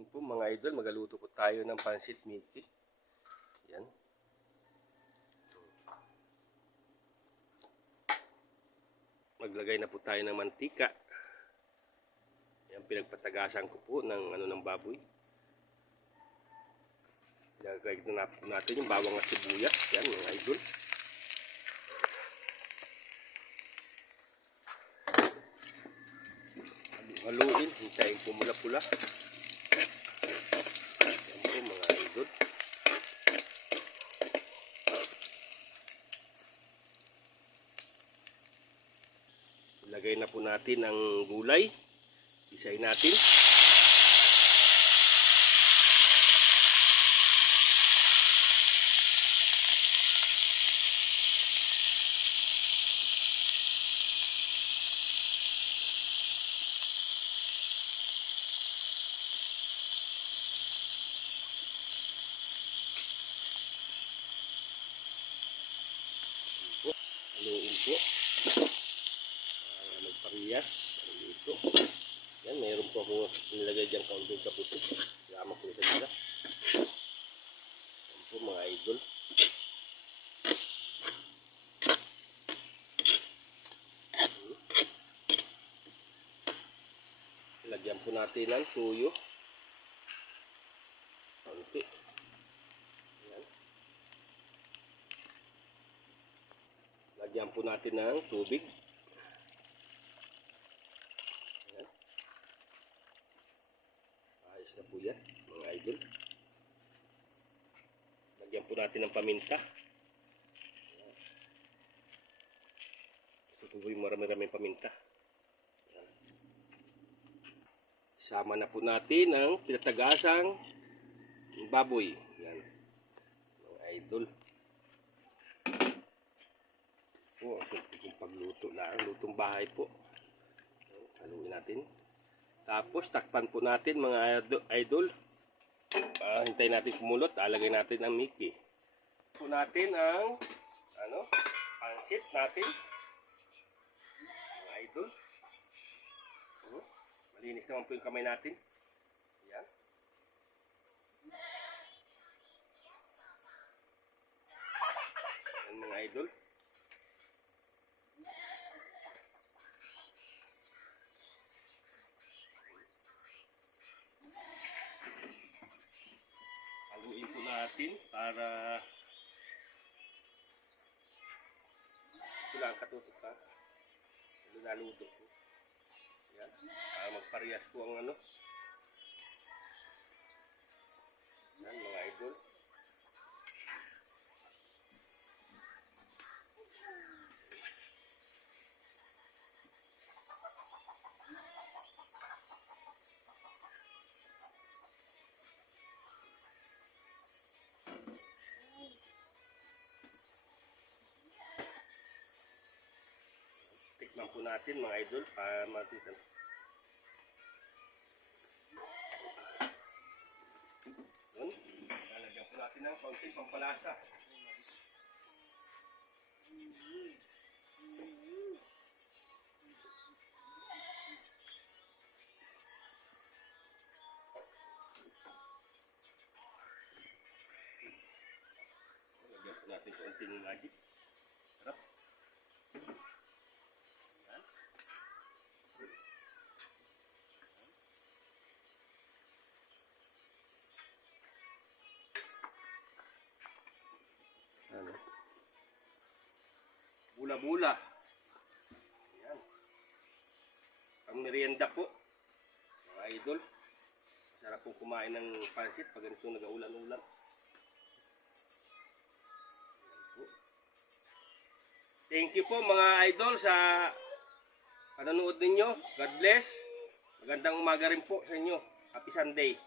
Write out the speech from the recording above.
Yun po mga idol, magaluto po tayo ng pansit Mickey. Yan. Maglagay na po tayo ng mantika. Yan, pinagpatagasan ko po ng baboy. Ilagay na po natin yung bawang at sibuyas. Yan mga idol. Haluin, hintayin po mula-pula. Yan po mga idol. Ilagay na po natin ang gulay. Isayin natin. Haluin po. Magparehas. Ito. Yan, mayroon po ako nilagay dyan kaunting kaputi. Lama po sa gila. Yan po mga idol. Lagyan po natin ng tuyo. Kaunti. Yan. Lagyan po natin ng tubig. Yan. Ayos na po yan, mga idol. Lagyan po natin ng paminta. Yan. Gusto po yung marami-raming paminta. Yan. Isama na po natin ang pinatagasang baboy. Yan, mga idol. Po, yung pagluto lang, lutong bahay po. Haluin natin. Tapos takpan po natin mga idol. Hintayin natin kumulot, alagay natin ang Mickey. Po natin ang pansit natin. Mga idol. Malinis naman po yung kamay natin. Yan. Yan mga idol. Haluin po natin para ito lang katusok pa. Naluto po. Yan. Para magparehas po ang Yan mga idol. Tikman po natin mga idol para makita. Yun. Lalagyan po natin ng kaunting pampalasa. Lalagyan po natin kaunting magic. Sarap. Bula-bula. Ayan. Pang merienda po. Mga idol. Masarap pong kumain ng pansit pag ganito nag-aulan-ulan. Thank you po mga idol sa panonood ninyo. God bless. Magandang umaga rin po sa inyo. Happy Sunday.